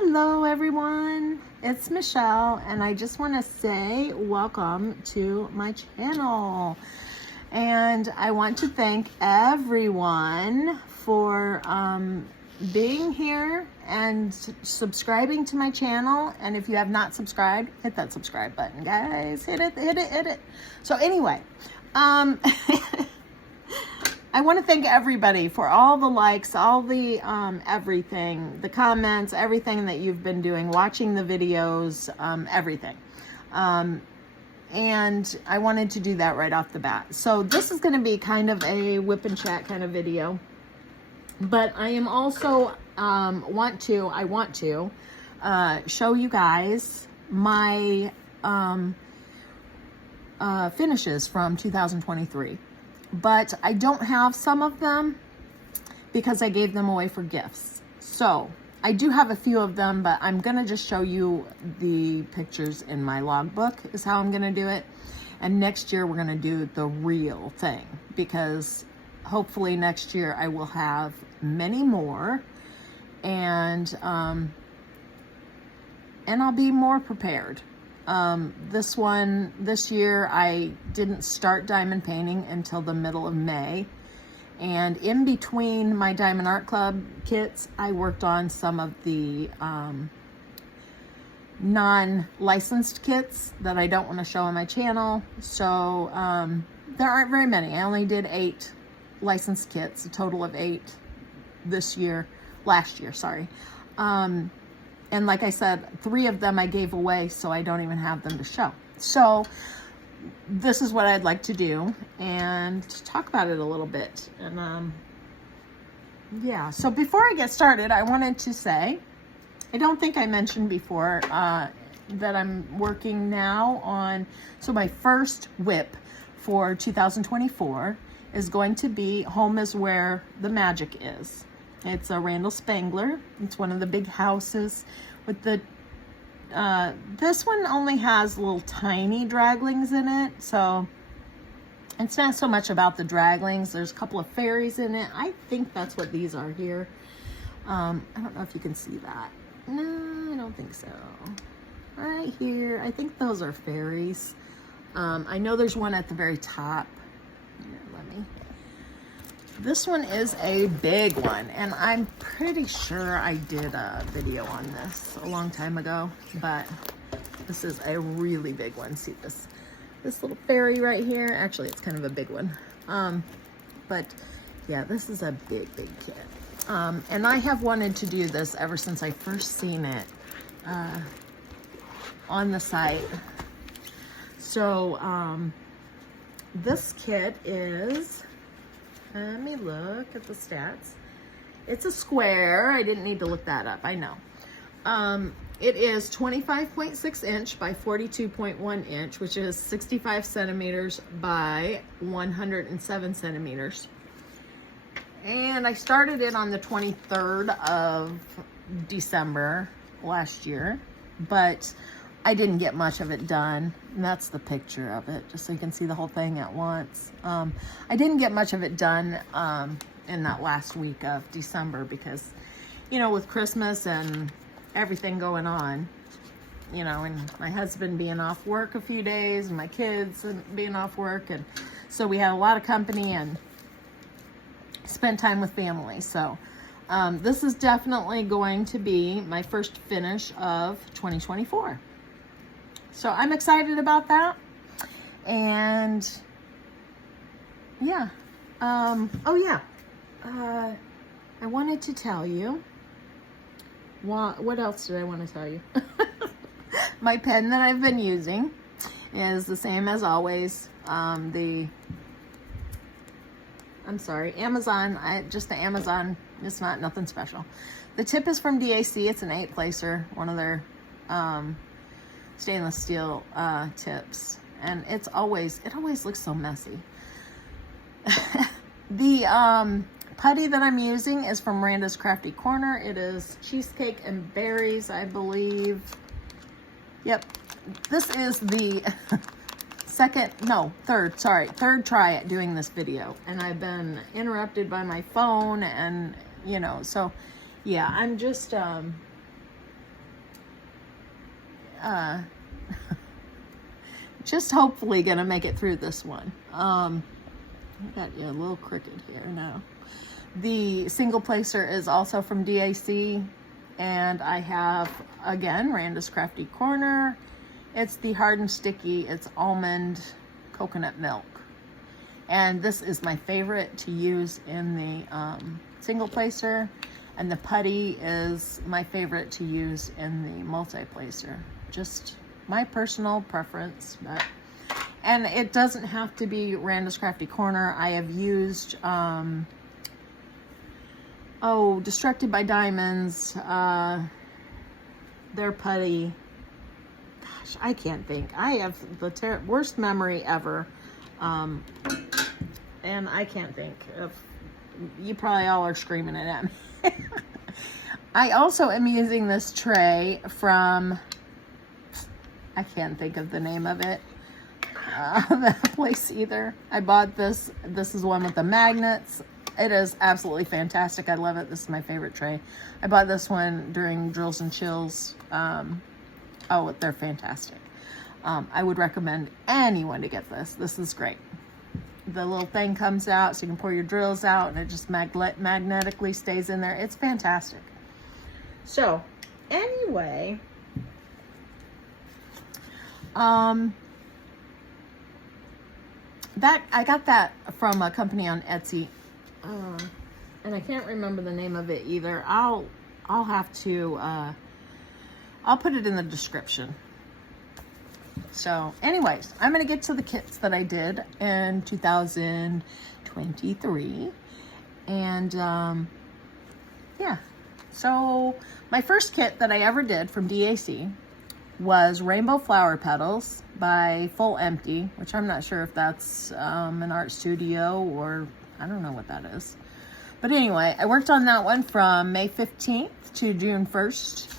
Hello everyone, it's Michelle and I just want to say welcome to my channel, and I want to thank everyone for being here and subscribing to my channel. And if you have not subscribed, hit that subscribe button, guys. Hit it. So anyway, I want to thank everybody for all the likes, all the everything, the comments, everything that you've been doing, watching the videos, everything. And I wanted to do that right off the bat. So this is going to be kind of a whip and chat kind of video, but I am also I want to show you guys my finishes from 2023. But I don't have some of them because I gave them away for gifts. So I do have a few of them, but I'm going to just show you the pictures in my logbook is how I'm going to do it. And next year we're going to do the real thing, because hopefully next year I will have many more, and I'll be more prepared. This year I didn't start diamond painting until the middle of May, and in between my Diamond Art Club kits I worked on some of the non-licensed kits that I don't want to show on my channel. So there aren't very many. I only did 8 licensed kits, a total of 8 last year, sorry. And like I said, 3 of them I gave away, so I don't even have them to show. So this is what I'd like to do and talk about it a little bit. And yeah, so before I get started, I wanted to say, I don't think I mentioned before that I'm working now on, so my first whip for 2024 is going to be Home is Where the Magic Is. It's a Randall Spangler. It's one of the big houses with the, this one only has little tiny draglings in it. So it's not so much about the draglings. There's a couple of fairies in it. I think that's what these are here. I don't know if you can see that. No, I don't think so. Right here, I think those are fairies. I know there's one at the very top. Here, let me. This one is a big one, and I'm pretty sure I did a video on this a long time ago, but this is a really big one. See this little fairy right here? Actually, it's kind of a big one. But yeah, this is a big kit. And I have wanted to do this ever since I first seen it on the site. So this kit is, let me look at the stats. It's a square. I didn't need to look that up. I know. It is 25.6 inch by 42.1 inch, which is 65 centimeters by 107 centimeters. And I started it on the 23rd of December last year, but I didn't get much of it done. And that's the picture of it, just so you can see the whole thing at once. I didn't get much of it done in that last week of December because, you know, with Christmas and everything going on, you know, and my husband being off work a few days and my kids being off work. And so we had a lot of company and spent time with family. So this is definitely going to be my first finish of 2024. So I'm excited about that. And yeah. Oh yeah. I wanted to tell you, what else did I want to tell you? My pen that I've been using is the same as always. I'm sorry, Amazon. Just the Amazon. It's not nothing special. The tip is from DAC. It's an 8-placer, one of their stainless steel tips, and it always looks so messy. The putty that I'm using is from Randa's Crafty Corner. It is cheesecake and berries, I believe. Yep, this is the third try at doing this video, and I've been interrupted by my phone, and you know, so yeah, I'm just just hopefully gonna make it through this one. I got a little crooked here now. The single placer is also from DAC, and I have, again, Randa's Crafty Corner. It's the hard and sticky. It's almond coconut milk. And this is my favorite to use in the single placer. And the putty is my favorite to use in the multi-placer. Just my personal preference. And it doesn't have to be Randa's Crafty Corner. I have used, Destructed by Diamonds, their putty. Gosh, I can't think. I have the worst memory ever. And I can't think of, you probably all are screaming it at me. I also am using this tray from, I can't think of the name of it, that place either. I bought this. This is one with the magnets. It is absolutely fantastic. I love it. This is my favorite tray. I bought this one during Drills and Chills. They're fantastic. I would recommend anyone to get this. This is great. The little thing comes out so you can pour your drills out, and it just magnetically stays in there. It's fantastic. So, anyway, that I got that from a company on Etsy, and I can't remember the name of it either. I'll have to I'll put it in the description. So anyways, I'm going to get to the kits that I did in 2023. And yeah, so my first kit that I ever did from DAC was Rainbow Flower Petals by Full Empty, which I'm not sure if that's an art studio or I don't know what that is. But anyway, I worked on that one from May 15th to June 1st.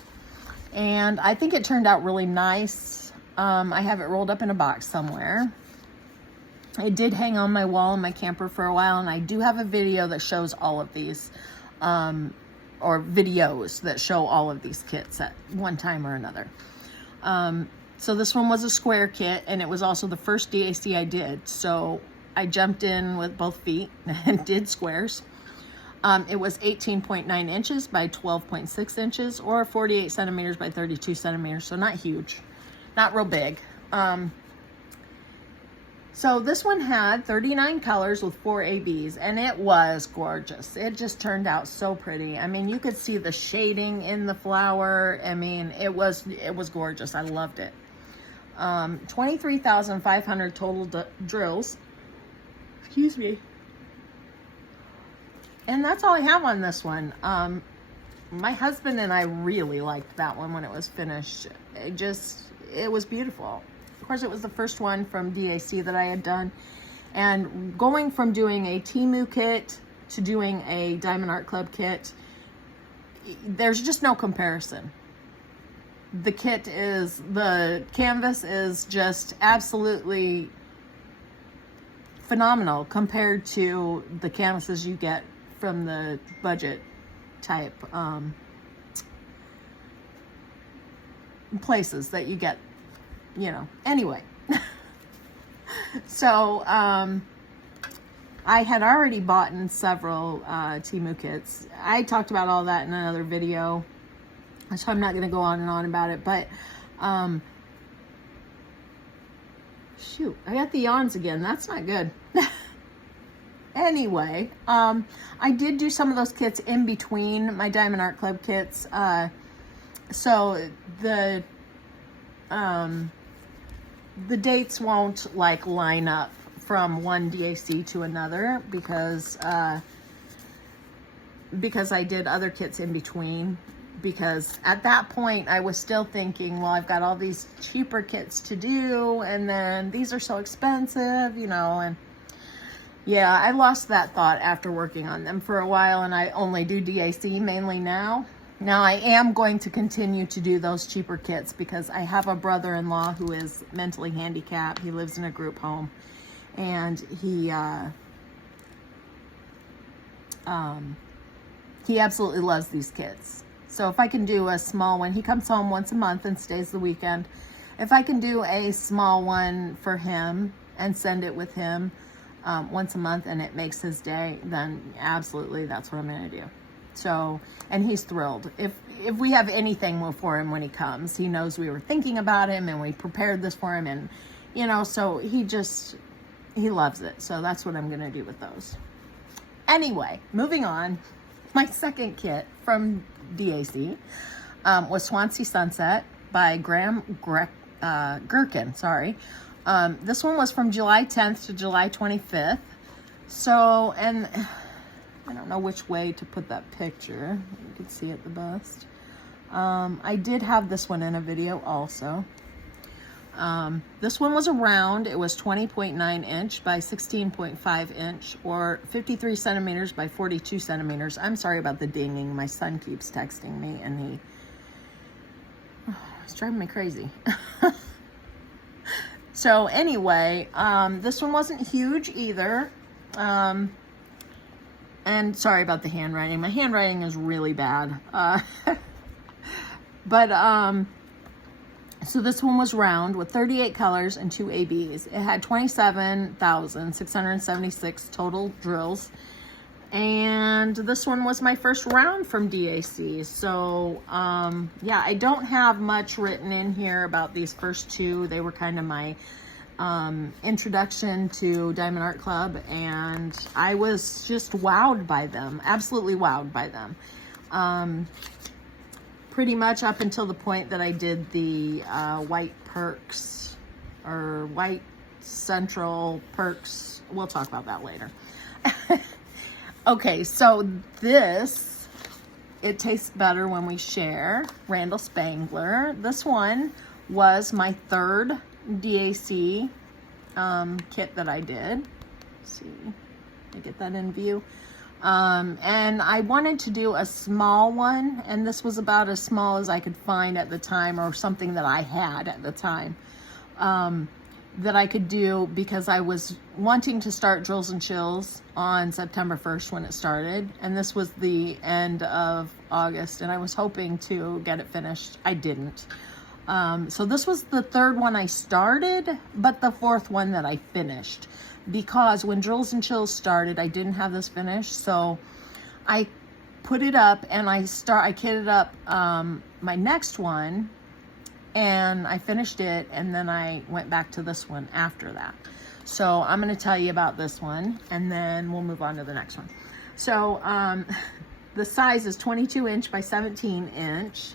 And I think it turned out really nice. I have it rolled up in a box somewhere. It did hang on my wall in my camper for a while, and I do have a video that shows all of these, or videos that show all of these kits at one time or another. So this one was a square kit, and it was also the first DAC I did. So I jumped in with both feet and did squares. It was 18.9 inches by 12.6 inches, or 48 centimeters by 32 centimeters. So not huge. Not real big. So this one had 39 colors with 4 ABs, and it was gorgeous. It just turned out so pretty. I mean, you could see the shading in the flower. I mean, it was gorgeous. I loved it. 23,500 total drills. Excuse me. And that's all I have on this one. My husband and I really liked that one when it was finished. It was beautiful. Of course, it was the first one from DAC that I had done. And going from doing a Temu kit to doing a Diamond Art Club kit, there's just no comparison. The canvas is just absolutely phenomenal compared to the canvases you get from the budget type places that you get, anyway. So I had already bought in several Temu kits. I talked about all that in another video, so I'm not going to go on and on about it, but shoot, I got the yawns again. That's not good. Anyway, I did do some of those kits in between my Diamond Art Club kits. So the dates won't like line up from one DAC to another because I did other kits in between. Because at that point I was still thinking, well, I've got all these cheaper kits to do, and then these are so expensive, and yeah, I lost that thought after working on them for a while, and I only do DAC mainly now. Now I am going to continue to do those cheaper kits because I have a brother-in-law who is mentally handicapped. He lives in a group home, and he absolutely loves these kits. So if I can do a small one, he comes home once a month and stays the weekend. If I can do a small one for him and send it with him once a month and it makes his day, then absolutely that's what I'm going to do. So, and he's thrilled. If we have anything for him when he comes, he knows we were thinking about him and we prepared this for him, and you know, so he loves it. So that's what I'm going to do with those. Anyway, moving on. My second kit from DAC was Swansea Sunset by Graham Gherkin. Sorry. This one was from July 10th to July 25th. So, and I don't know which way to put that picture. You can see it the best. I did have this one in a video also. This one was a round. It was 20.9 inch by 16.5 inch, or 53 centimeters by 42 centimeters. I'm sorry about the dinging. My son keeps texting me and he's driving me crazy. So anyway, this one wasn't huge either. And sorry about the handwriting. My handwriting is really bad. So this one was round with 38 colors and 2 ABs. It had 27,676 total drills. And this one was my first round from DAC. So, yeah, I don't have much written in here about these first two. They were kind of my introduction to Diamond Art Club, and I was just wowed by them, absolutely wowed by them. Pretty much up until the point that I did the white perks, or white central perks. We'll talk about that later. Okay, so this, it tastes better when we share, Randall Spangler. This one was my third DAC kit that I did. Let's see, let me get that in view. And I wanted to do a small one, and this was about as small as I could find at the time, or something that I had at the time, that I could do, because I was wanting to start Drills and Chills on September 1st when it started, and this was the end of August, and I was hoping to get it finished. I didn't. So this was the third one I started, but the fourth one that I finished, because when Drills and Chills started, I didn't have this finished. So I put it up and I kitted up my next one, and I finished it, and then I went back to this one after that. So I'm going to tell you about this one, and then we'll move on to the next one. So the size is 22 inch by 17 inch.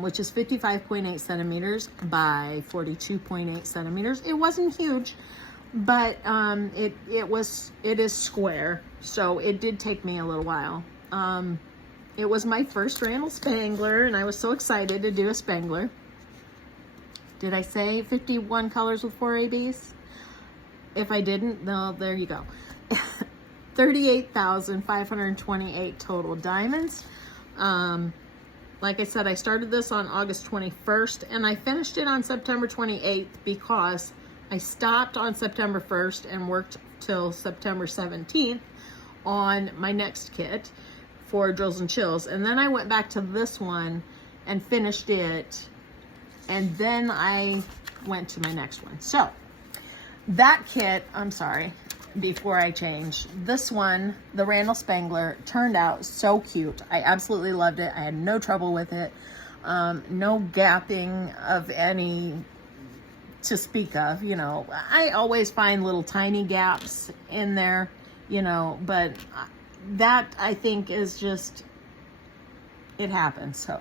Which is 55.8 centimeters by 42.8 centimeters. It wasn't huge, but it is square, so it did take me a little while. It was my first Randall Spangler, and I was so excited to do a Spangler. Did I say 51 colors with 4 ABs? If I didn't, no, there you go. 38,528 total diamonds. Like I said, I started this on August 21st, and I finished it on September 28th because I stopped on September 1st and worked till September 17th on my next kit for Drills and Chills. And then I went back to this one and finished it, and then I went to my next one. So that kit, I'm sorry, before I change, this one, the Randall Spangler, turned out so cute. I absolutely loved it. I had no trouble with it. No gapping of any to speak of, you know. I always find little tiny gaps in there, you know, but that, I think, is just, it happens. So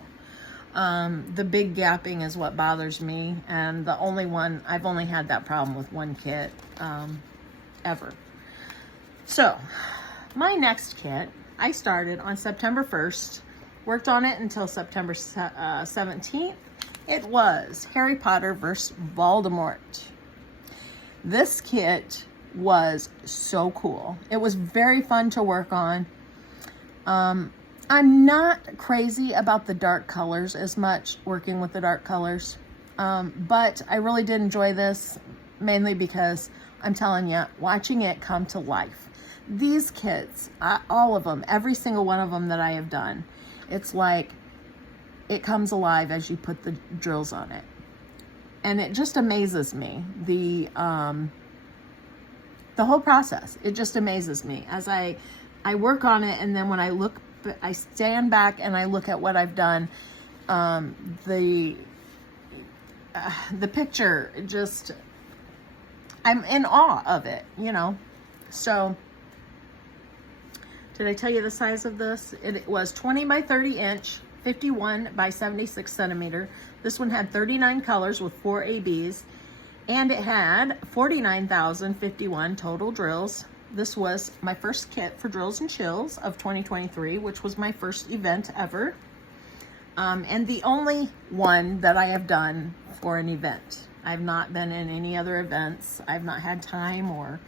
the big gapping is what bothers me, and the only one, I've only had that problem with one kit ever. So my next kit, I started on September 1st, worked on it until September 17th. It was Harry Potter vs. Voldemort. This kit was so cool. It was very fun to work on. I'm not crazy about the dark colors as much, working with the dark colors, but I really did enjoy this, mainly because I'm telling you, watching it come to life. These kits, all of them, every single one of them that I have done, it's like it comes alive as you put the drills on it. And it just amazes me. The whole process, it just amazes me as I work on it. And then when I stand back and I look at what I've done, the picture just, I'm in awe of it, you know. So did I tell you the size of this? It was 20 by 30 inch, 51 by 76 centimeter. This one had 39 colors with 4 ABs, and it had 49,051 total drills. This was my first kit for Drills and Chills of 2023, which was my first event ever. And the only one that I have done for an event. I've not been in any other events. I've not had time or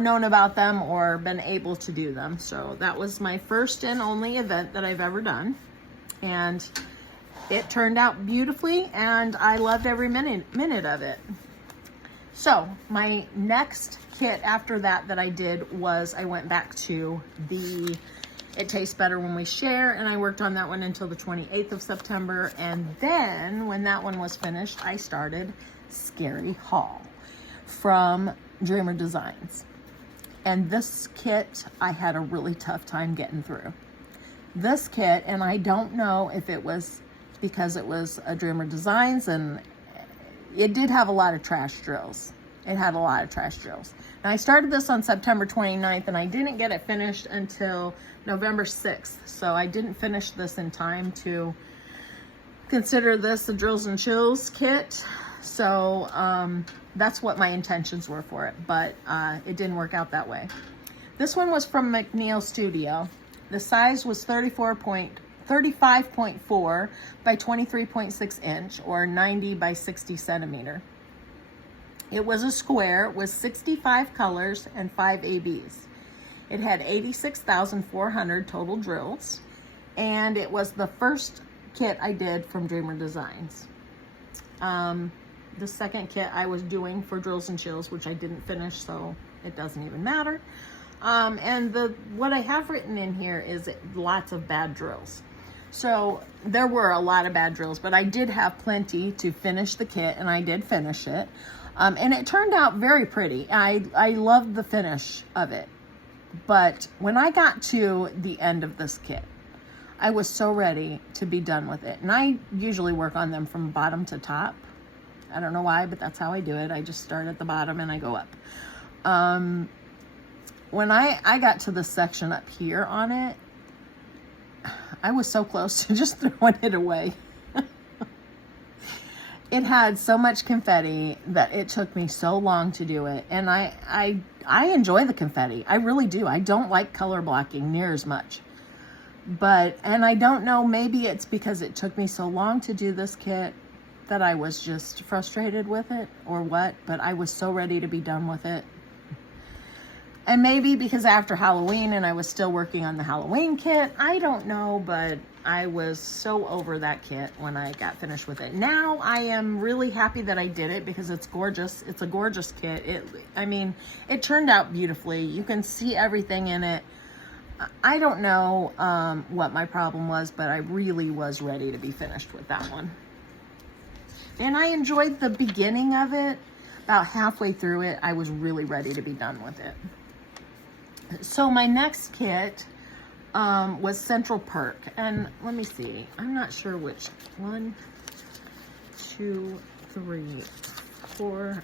known about them or been able to do them. So that was my first and only event that I've ever done. And it turned out beautifully, and I loved every minute of it. So my next kit after that I did was I went back to the It Tastes Better When We Share, and I worked on that one until the 28th of September. And then when that one was finished, I started Scary Haul from Dreamer Designs. And this kit, I had a really tough time getting through. This kit, and I don't know if it was because it was a Dreamer Designs, and it did have a lot of trash drills. It had a lot of trash drills. And I started this on September 29th, and I didn't get it finished until November 6th. So I didn't finish this in time to consider this a Drills and Chills kit. So that's what my intentions were for it, but it didn't work out that way. This one was from McNeil Studio. The size was 35.4 by 23.6 inch, or 90 by 60 centimeter. It was a square with 65 colors and 5 ABs. It had 86,400 total drills, and it was the first kit I did from Dreamer Designs. The second kit I was doing for Drills and Chills, which I didn't finish, so it doesn't even matter. And what I have written in here is lots of bad drills. So there were a lot of bad drills, but I did have plenty to finish the kit, and I did finish it. And it turned out very pretty. I loved the finish of it. But when I got to the end of this kit, I was so ready to be done with it. And I usually work on them from bottom to top. I don't know why, but that's how I do it. I just start at the bottom and I go up. When I got to the section up here on it, I was so close to just throwing it away. It had so much confetti that it took me so long to do it. And I enjoy the confetti. I really do. I don't like color blocking near as much. And I don't know, maybe it's because it took me so long to do this kit that I was just frustrated with it or what, but I was so ready to be done with it. And maybe because after Halloween and I was still working on the Halloween kit, I don't know, but I was so over that kit when I got finished with it. Now I am really happy that I did it because it's gorgeous. It's a gorgeous kit. It turned out beautifully. You can see everything in it. I don't know what my problem was, but I really was ready to be finished with that one. And I enjoyed the beginning of it. About halfway through it, I was really ready to be done with it. So my next kit was Central Perk. And let me see. I'm not sure which. 1, 2, 3, 4,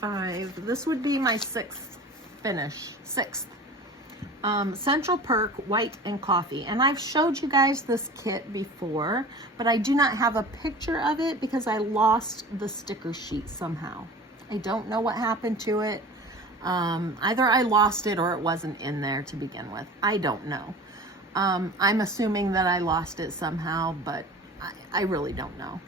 5. This would be my sixth finish. Central Perk White and Coffee. And I've showed you guys this kit before, but I do not have a picture of it because I lost the sticker sheet somehow. I don't know what happened to it. Either I lost it or it wasn't in there to begin with. I don't know. I'm assuming that I lost it somehow, but I really don't know.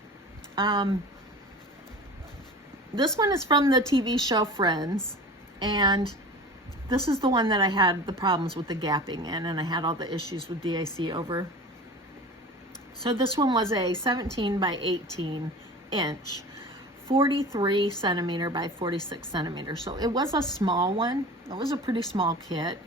This one is from the TV show Friends, and this is the one that I had the problems with the gapping in, and I had all the issues with DIC over. So this one was a 17 by 18 inch, 43 centimeter by 46 centimeter. So it was a small one. It was a pretty small kit.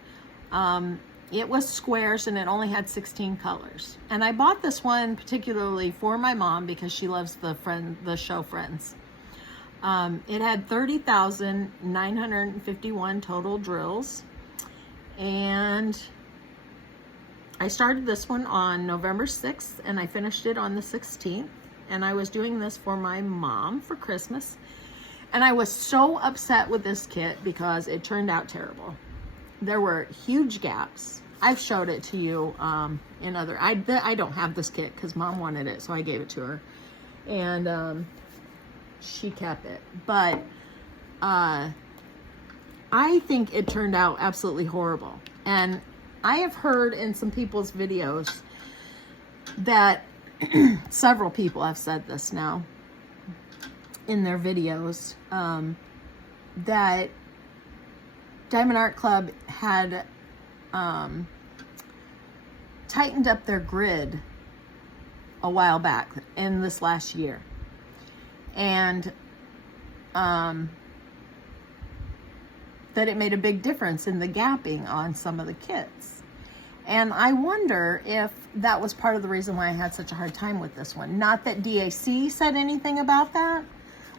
It was squares and it only had 16 colors. And I bought this one particularly for my mom because she loves the show Friends. It had 30,951 total drills. And I started this one on November 6th and I finished it on the 16th. And I was doing this for my mom for Christmas. And I was so upset with this kit because it turned out terrible. There were huge gaps. I've showed it to you in other, I don't have this kit because mom wanted it, so I gave it to her. And she kept it. But I think it turned out absolutely horrible. And I have heard in some people's videos that several people have said this now in their videos, that Diamond Art Club had tightened up their grid a while back in this last year. And that it made a big difference in the gapping on some of the kits. And I wonder if that was part of the reason why I had such a hard time with this one. Not that DAC said anything about that.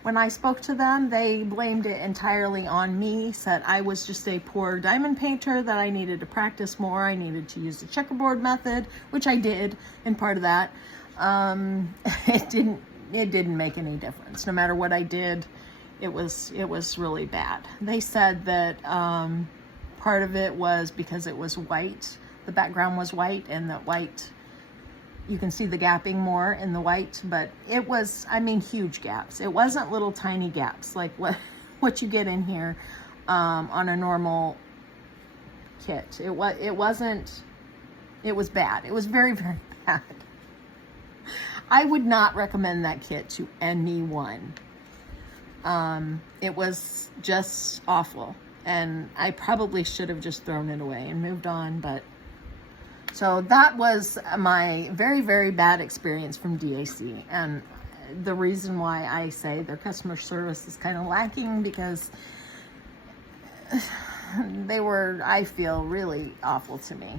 When I spoke to them, they blamed it entirely on me, said I was just a poor diamond painter, that I needed to practice more, I needed to use the checkerboard method, which I did in part of that. It didn't make any difference. No matter what I did, it was really bad. They said that part of it was because it was white, the background was white, and that white, you can see the gapping more in the white, but it was, I mean, huge gaps. It wasn't little tiny gaps like what you get in here on a normal kit. It wasn't, it was bad. It was very, very bad. I would not recommend that kit to anyone. It was just awful, and I probably should have just thrown it away and moved on, but so that was my very, very bad experience from DAC. And the reason why I say their customer service is kind of lacking, because they were, I feel, really awful to me.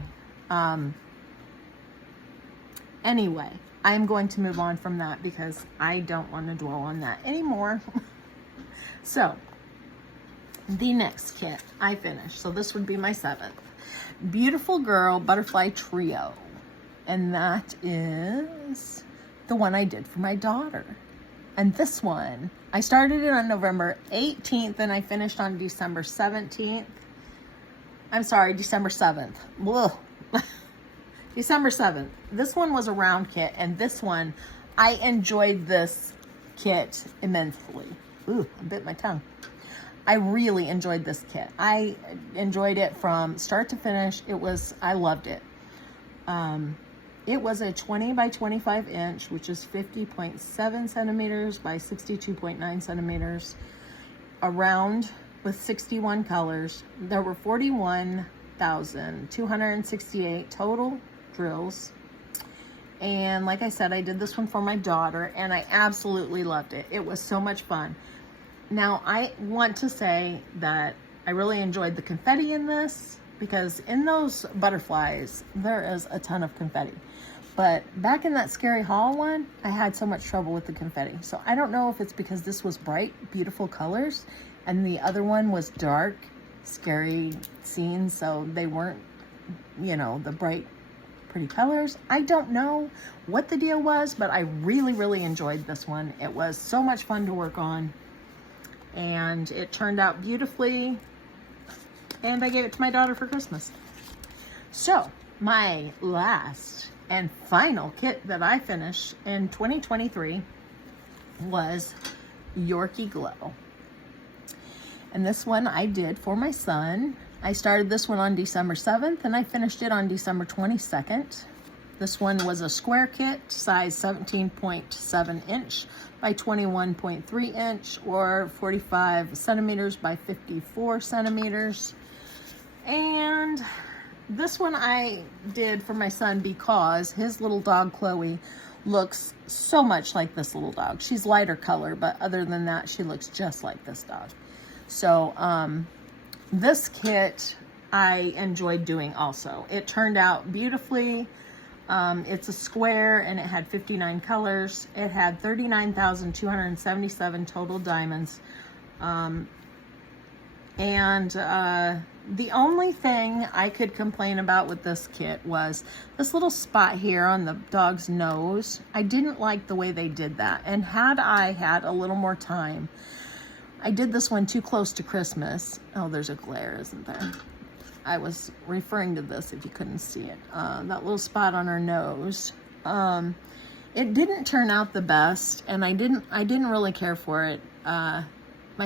Anyway, I'm going to move on from that because I don't want to dwell on that anymore. So, the next kit I finished. So this would be my 7th. Beautiful Girl Butterfly Trio. And that is the one I did for my daughter. And this one, I started it on November 18th and I finished on December 17th. I'm sorry, December 7th. Whoa. December 7th. This one was a round kit, and this one, I enjoyed this kit immensely. Ooh, I bit my tongue. I really enjoyed this kit. I enjoyed it from start to finish. I loved it. It was a 20 by 25 inch, which is 50.7 centimeters by 62.9 centimeters, around with 61 colors. There were 41,268 total drills. And like I said, I did this one for my daughter, and I absolutely loved it. It was so much fun. Now, I want to say that I really enjoyed the confetti in this, because in those butterflies, there is a ton of confetti. But back in that Scary Haul one, I had so much trouble with the confetti. So I don't know if it's because this was bright, beautiful colors, and the other one was dark, scary scenes, so they weren't, you know, the bright, pretty colors. I don't know what the deal was, but I really, really enjoyed this one. It was so much fun to work on, and it turned out beautifully, and I gave it to my daughter for Christmas. So my last and final kit that I finished in 2023 was Yorkie Glow. And this one I did for my son. I started this one on December 7th and I finished it on December 22nd. This one was a square kit, size 17.7 inch by 21.3 inch, or 45 centimeters by 54 centimeters. And this one I did for my son because his little dog Chloe looks so much like this little dog. She's lighter color, but other than that, she looks just like this dog. So this kit I enjoyed doing also. It turned out beautifully. It's a square and it had 59 colors. It had 39,277 total diamonds. The only thing I could complain about with this kit was this little spot here on the dog's nose. I didn't like the way they did that. And had I had a little more time, I did this one too close to Christmas. Oh, there's a glare, isn't there? I was referring to this if you couldn't see it. That little spot on her nose. It didn't turn out the best, and I didn't really care for it. My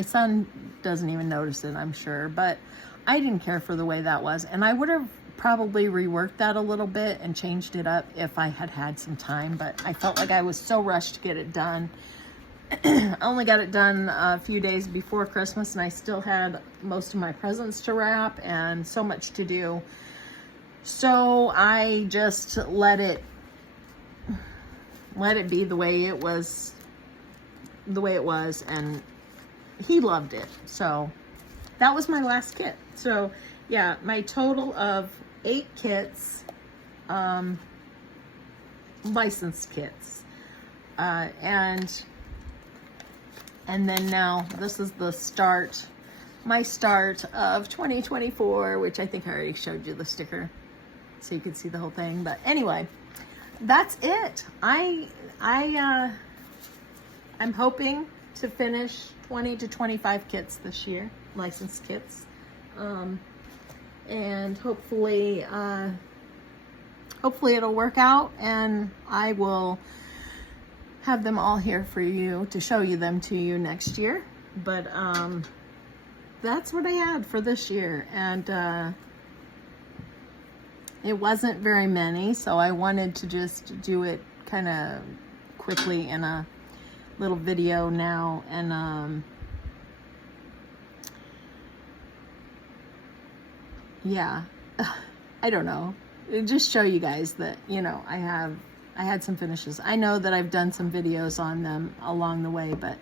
son doesn't even notice it, I'm sure, but I didn't care for the way that was. And I would have probably reworked that a little bit and changed it up if I had had some time, but I felt like I was so rushed to get it done. I only got it done a few days before Christmas, and I still had most of my presents to wrap and so much to do. So I just let it be the way it was, and he loved it. So that was my last kit. So yeah, my total of 8 kits, licensed kits, and then now this is the start, my start of 2024, which I think I already showed you the sticker so you could see the whole thing. But anyway, that's it. I'm hoping to finish 20 to 25 kits this year, licensed kits. And hopefully it'll work out, and I will have them all here for you to show you them to you next year. But that's what I had for this year, and it wasn't very many, so I wanted to just do it kind of quickly in a little video now. And yeah, I don't know, just show you guys that, you know, I had some finishes. I know that I've done some videos on them along the way, but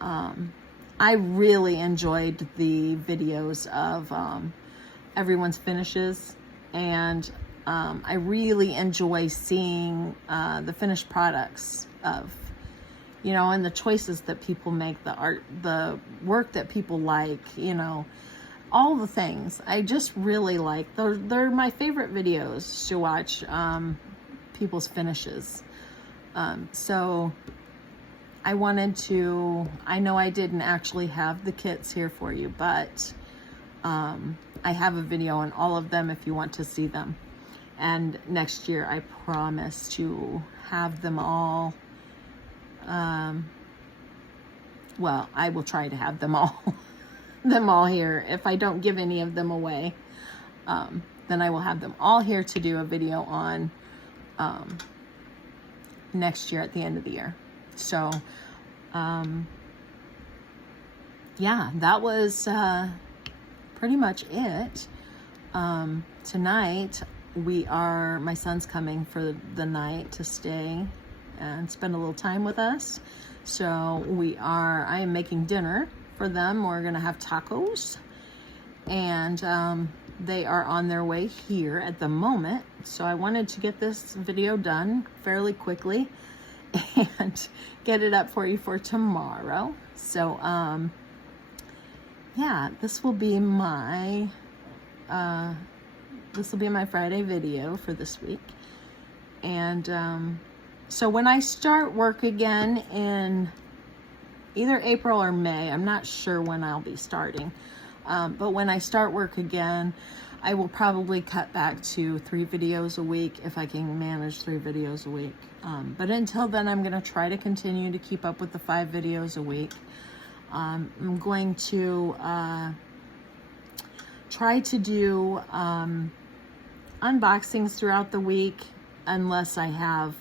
I really enjoyed the videos of everyone's finishes, and I really enjoy seeing the finished products of, you know, and the choices that people make, the art, the work that people like, you know, all the things. I just really like those. They're my favorite videos to watch, people's finishes. So I wanted to, I know I didn't actually have the kits here for you, but I have a video on all of them if you want to see them. And next year I promise to have them all. Well, I will try to have them all here. If I don't give any of them away, then I will have them all here to do a video on next year at the end of the year. So yeah, that was pretty much it. Tonight my son's coming for the night to stay and spend a little time with us. So I am making dinner for them. We're gonna have tacos, and they are on their way here at the moment. So I wanted to get this video done fairly quickly and get it up for you for tomorrow. So yeah, this will be my Friday video for this week. And so when I start work again in either April or May, I'm not sure when I'll be starting, but when I start work again, I will probably cut back to 3 videos a week if I can manage 3 videos a week. But until then, I'm going to try to continue to keep up with the 5 videos a week. I'm going to try to do unboxings throughout the week, unless I have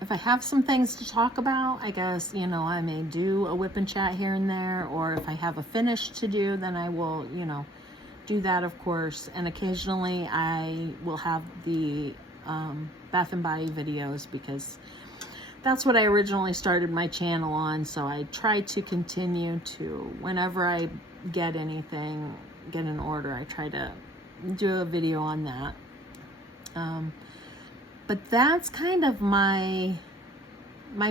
if I have some things to talk about, I guess, you know, I may do a Wip and Chat here and there, or if I have a finish to do, then I will, you know, do that, of course. And occasionally I will have the Bath and Body videos, because that's what I originally started my channel on. So I try to continue to, whenever I get anything, get an order, I try to do a video on that. But that's kind of my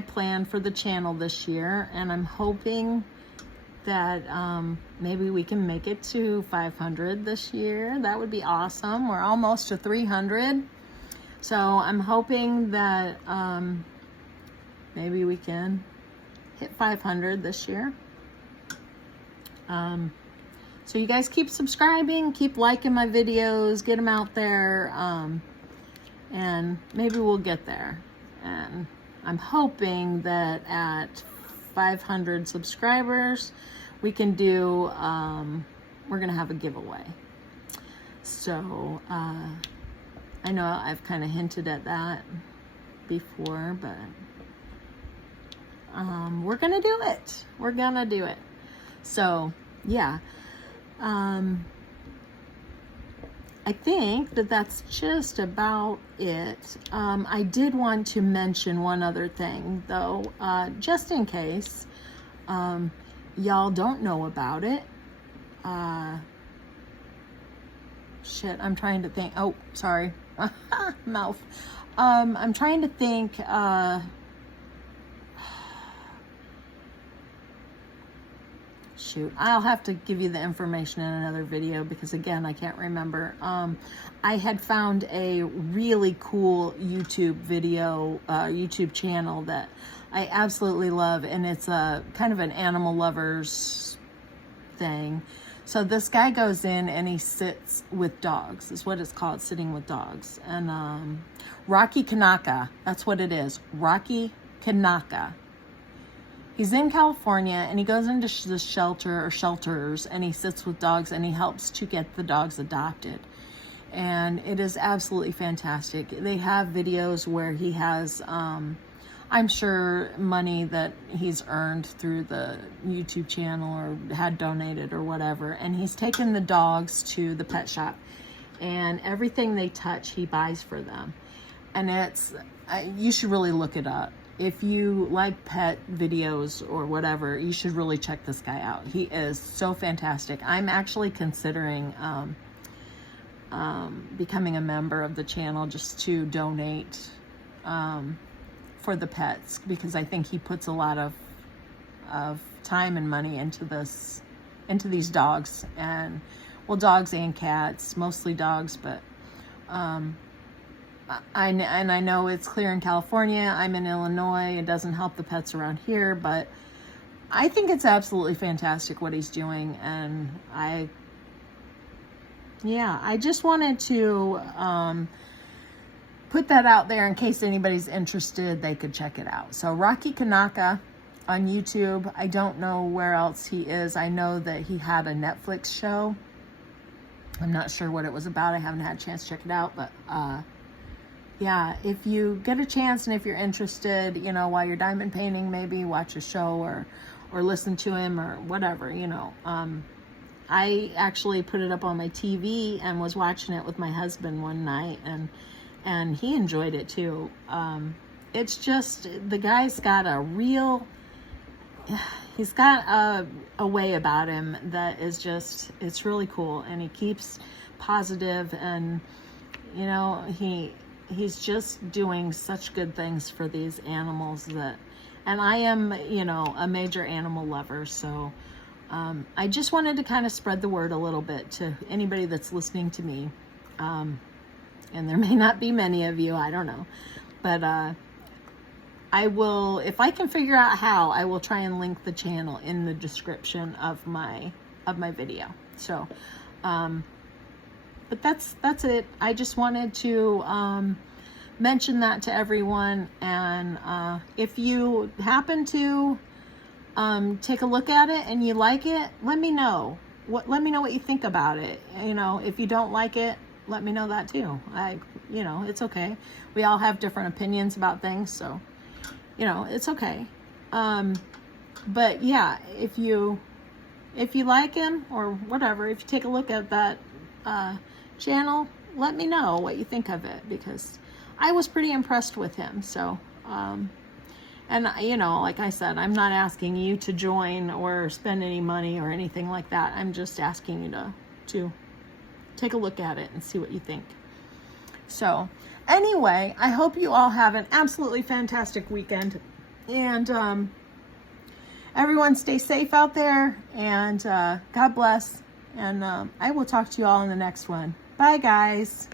plan for the channel this year, and I'm hoping that maybe we can make it to 500 this year. That would be awesome. We're almost to 300, so I'm hoping that maybe we can hit 500 this year. So you guys keep subscribing, keep liking my videos, get them out there, and maybe we'll get there. And I'm hoping that at 500 subscribers, we can do, we're going to have a giveaway. So, I know I've kind of hinted at that before, but, we're going to do it. We're going to do it. So, yeah. I think that that's just about it. I did want to mention one other thing, though, just in case y'all don't know about it. Shit, I'm trying to think. Oh, sorry. Mouth. I'm trying to think. Shoot, I'll have to give you the information in another video because, again, I can't remember. I had found a really cool YouTube video, YouTube channel that I absolutely love, and it's a kind of an animal lovers thing. So this guy goes in and he sits with dogs, is what it's called, sitting with dogs. And Rocky Kanaka, that's what it is, Rocky Kanaka. He's in California, and he goes into the shelter or shelters, and he sits with dogs, and he helps to get the dogs adopted. And it is absolutely fantastic. They have videos where he has, I'm sure, money that he's earned through the YouTube channel or had donated or whatever. And he's taken the dogs to the pet shop, and everything they touch, he buys for them. And it's, you should really look it up. If you like pet videos or whatever, you should really check this guy out. He is so fantastic. I'm actually considering becoming a member of the channel just to donate for the pets, because I think he puts a lot of time and money into these dogs, and well, dogs and cats, mostly dogs, but I know it's clear in California. I'm in Illinois. It doesn't help the pets around here, but I think it's absolutely fantastic what he's doing. And I just wanted to put that out there in case anybody's interested. They could check it out. So Rocky Kanaka on YouTube. I don't know where else he is. I know that he had a Netflix show. I'm not sure what it was about. I haven't had a chance to check it out, but yeah, if you get a chance and if you're interested, you know, while you're diamond painting, maybe watch a show or listen to him or whatever, you know. I actually put it up on my TV and was watching it with my husband one night, and he enjoyed it too. It's just, the guy's got he's got a way about him that is just, it's really cool, and he keeps positive, and, you know, he's just doing such good things for these animals that, and I am, you know, a major animal lover. So, I just wanted to kind of spread the word a little bit to anybody that's listening to me. And there may not be many of you, I don't know, but, I will, if I can figure out how, I will try and link the channel in the description of my video. So, but that's it. I just wanted to mention that to everyone. And if you happen to take a look at it and you like it, let me know. Let me know what you think about it. You know, if you don't like it, let me know that too. You know, it's okay. We all have different opinions about things, so you know, it's okay. But yeah, if you like him or whatever, if you take a look at that channel, let me know what you think of it, because I was pretty impressed with him. So And, you know, like I said, I'm not asking you to join or spend any money or anything like that. I'm just asking you to take a look at it and see what you think. So anyway, I hope you all have an absolutely fantastic weekend. And everyone stay safe out there. And God bless. And I will talk to you all in the next one. Bye, guys.